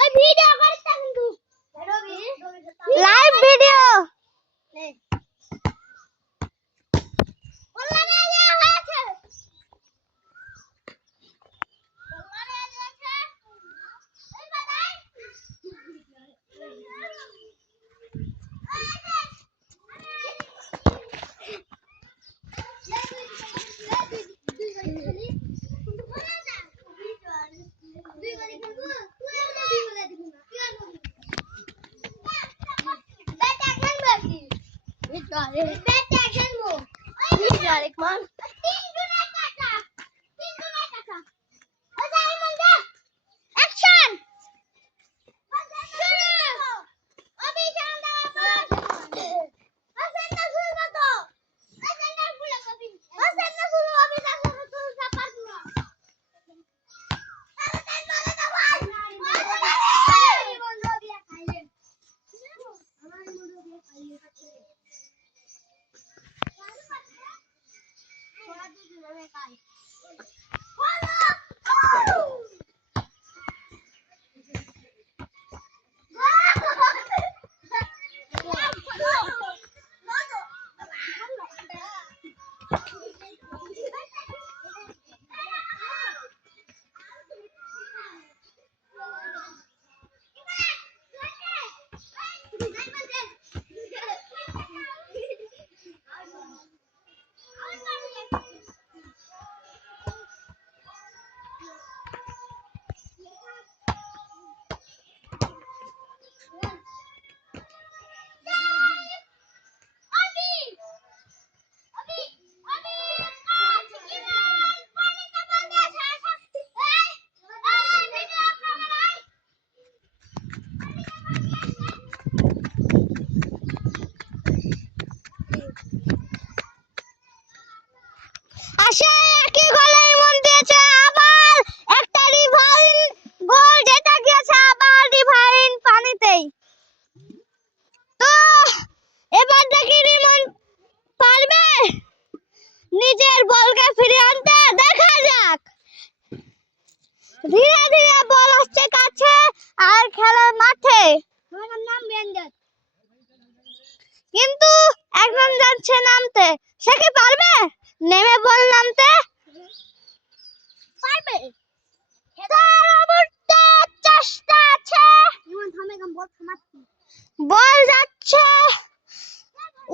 ওই ভিডিও করতে কিন্তু লাইভ ভিডিও আশা একই গোলের মধ্যে আছে, আবার একটা রিভাইন গোল যেটা গিয়েছে আবার রিভাইন পানিতেই। তো এবার দেখি রিমন পারবে নিজের বলকে ফিরিয়ে আনতে, দেখা যাক। ধীরে ধীরে বল আসছে কাছে আর খেলার মাঠে, কিন্তু একজন যাচ্ছে নামতে, সে কি পারবে নেমে বল নামতে? পারবে, চেষ্টা আছে, বল যাচ্ছে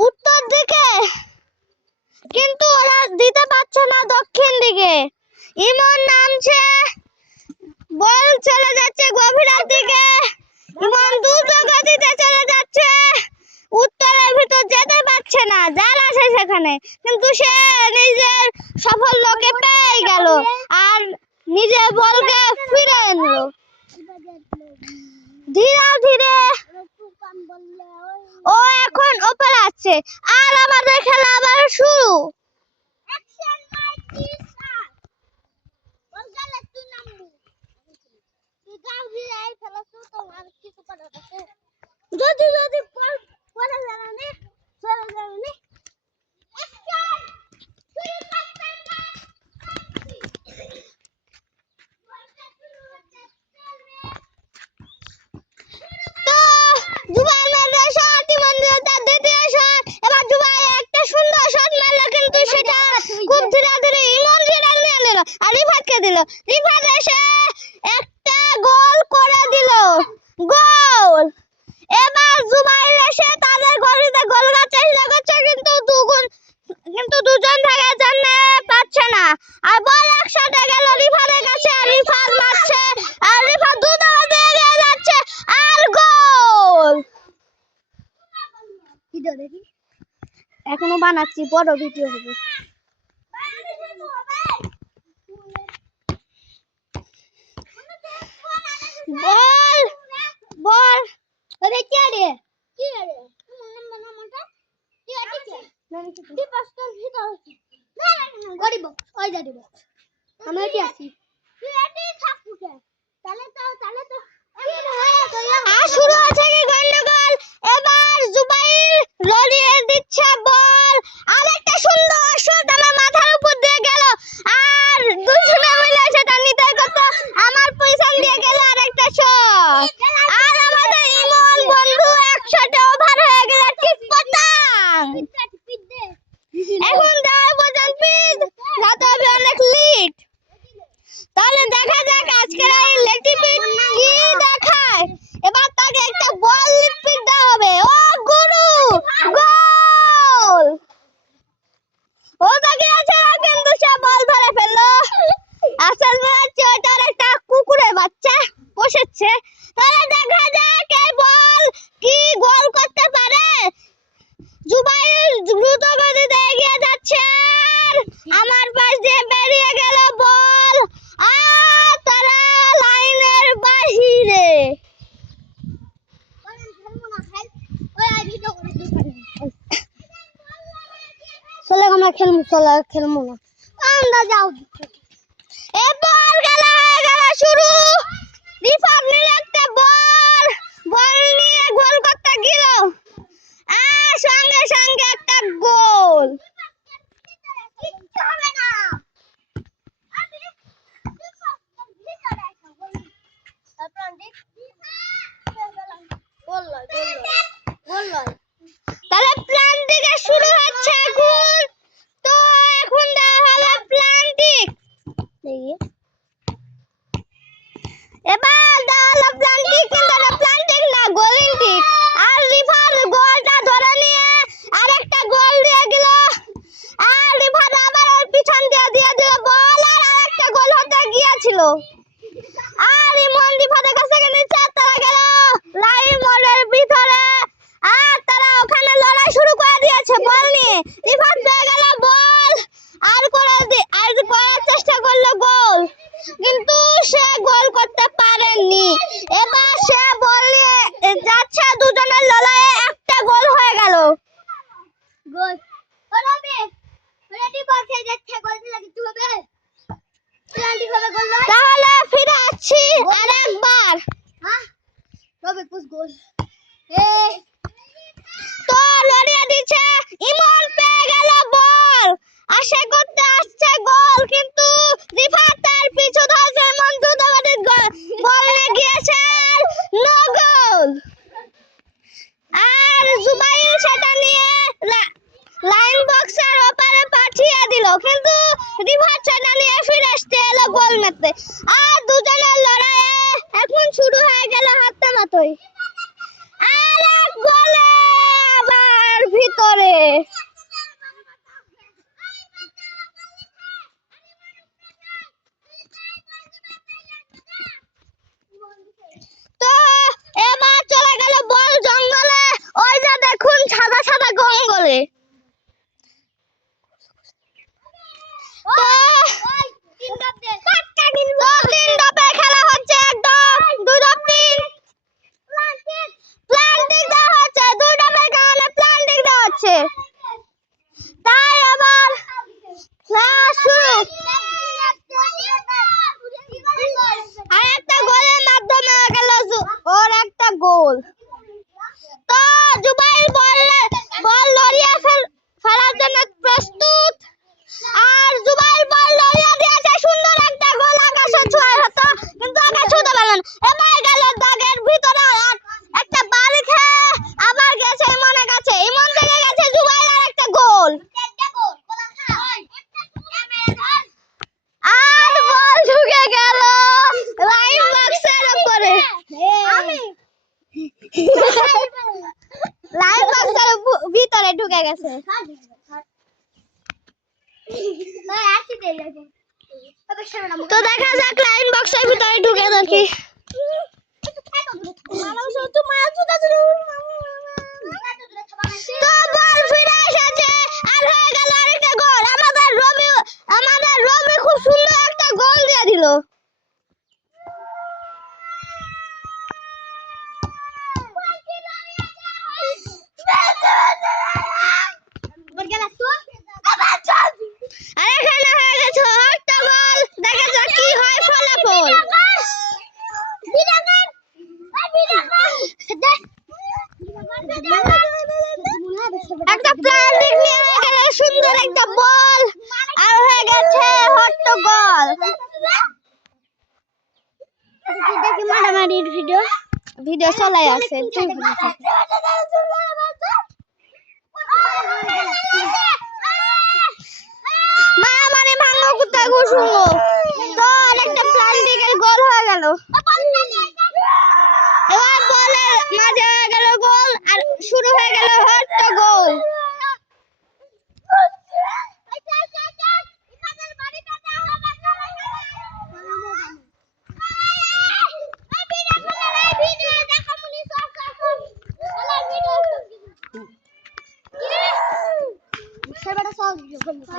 উত্তর দিকে কিন্তু ওরা দিতে পারছে না দক্ষিণ দিকে। ইমন নামছে, বল চলে যাচ্ছে গভীরের দিকে, ইমন দ্রুত গতিতে চলে যাচ্ছে, উত্তরের ভিতর যেতে পারছে না, জাল আছে সেখানে, কিন্তু সে নিজের সাফল্যকে পেয়ে গেল আর নিজের বলকে ফিরে আনলো। ধীরে ধীরে ও এখন ওপরে আছে আর আমাদের খেলা আবার শুরু। যদি যদি পরে জানানে চলে যাবে। দিল রিফাত এসে একটা গোল করে দিল, গোল। এবার জুবাইর এসে তাদের গলিতে গোল করার চেষ্টা করছে, কিন্তু দুজন থাকার জন্য পারছে না, আর বল একসাথে গেল রিফাতের কাছে আর রিফাত মারছে আর রিফাত দ্রুত এগিয়ে যাচ্ছে আর গোল। ভিডিও দেখি, এখনো বানাচ্ছি, বড় ভিডিও হবে। বল বল ওরে কি রে কি রে কি পাঁচটার ভিতর না গরিব ওই যা দিব আমি এটি আছি তুই এটি থাকুকে তাহলে তো আর শুরু আছে কি গন্ডগোল। এবার জুবাইর লড়িয়ে দিচ্ছে বল, আরেকটা সুন্দর শট আমার মাথার উপর দিয়ে গেল আর দুজনে মিলে সেটা নিতে করতে আমার পয়সা দিয়ে গেল আরেকটা শট। আছে, তাহলে দেখা যাক এই বল কি গোল করতে পারে। জুবাইর দ্রুত গতিতে এগিয়ে যাচ্ছে আর আমার পাশ দিয়ে বেরিয়ে গেল বল, আর তারা লাইনের বাহিরে। চলে আমরা খেলবো না, আমরা যাও। এবার খেলা হয়ে গেল শুরু। রিফাত নিল একটা বল, বল নিয়ে গোল করতে গেল আর সঙ্গে সঙ্গে একটা গোল। তাহলে প্ল্যান দিকে শুরু হচ্ছে এখন। তো এখন দেখা হবে প্ল্যান্টিক। এবার দেখা হলো প্ল্যান্টিক, কিন্তু এটা প্ল্যান্টিক না, গোলিংটিক। আর রিফার গোলটা ধরে নিয়ে আরেকটা গোল দিয়ে গেল, আর রিফার আবার ওর পিছন দিয়ে দিল বল, আর আরেকটা গোল হতে গিয়েছিল। আর ইমন রিফারের কাছ থেকে নিচে তারা গেল লাইন মোড়ের ভিতরে, আর তারা ওখানে লড়াই শুরু করে দিয়েছে বল নিয়ে। রিফাত পেয়ে গেল বল, আর করার চেষ্টা করলো গোল, কিন্তু সে গোল করতে পারেনি। এবার সে বল নিয়ে যাচ্ছে, দুজনের লড়াইয়ে একটা গোল হয়ে গেল। গোল তাহলে ফিরে আসছি আরেকবার। তো লড়িয়ে দিচ্ছে, ইমন পেয়ে গেল বল, আশা করতে আসছে গোল, কিন্তু রিফাত তার পিছু ধরছে, ইমন দ্রুতগতিতে বল নিয়ে গিয়েছে, নো গোল। আর জুবাইর সেটা নিয়ে লাইন বক্সের ওপারে পাঠিয়ে দিল, কিন্তু রিফাত সেটা নিয়ে ফিরে আসতে এলো গোল মারতে। আর দুজনের লড়াইয়ে এখন শুরু হয়ে গেল হাতে মাতোই, আর এক গোলে আবার ভিতরে। তো এবার চলে গেল বল জঙ্গলে, ওই যে দেখুন সাদা সাদা জঙ্গলে। তিন ধাপে খেলা হচ্ছে, একদম দুই ধাপ তিন প্ল্যান্টিক দেওয়া হচ্ছে, দুই ধাপের কারণে প্ল্যান্টিক দেওয়া হচ্ছে। তাই আবার খেলা শুরু, আর একটা গোলের মাধ্যমে গেল ওর একটা গোল। তো জুবাইর বল লড়িয়ে ফেলার জন্য প্রস্তুত, আর জুবাইর বল লড়িয়ে দিয়েছে, সুন্দর একটা গোল, আকাশে ছোঁয়ার হতো কিন্তু আকাশ ছুঁতে পারলেন। এবার গেল দাগের ভিতরে, একটা বাড়ি খেয়ে আবার গেছে ইমনের কাছে, ইমন থেকে গেছে জুবাইর আর একটা গোল, আর বল ঢুকে গেল লাইন বক্সের উপরে। লাইন বক্সের ভিতরে ঢুকে গেছে। তো দেখা যাক লাইন বক্সের ভিতরে ঢুকে দেখি। তো বল ফিরে এসেছে, আর হয়ে গেল আরেকটা গোল। আমাদের রবি খুব সুন্দর একটা গোল দিয়ে দিল। আর এখানে হয়ে গেছে একটা গোল, দেখা যাক কি হয় ফলাফল। একটা প্ল্যান্টিক নিয়ে গেল সুন্দর একটা বল, আর হয়ে গেছে হট্টগোল। দেখি মারামারির ভিডিও চলাই আছে। মারামারি ভাঙো কোথায় ঘুষুঙ্গো। তো আরেকটা প্ল্যান্টিকের গোল হয়ে গেল। এবার বলের মাঝে হয়ে গেল গোল, আর শুরু হয়ে গেল হট্টগোল।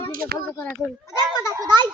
ভিডিও কল করা করুন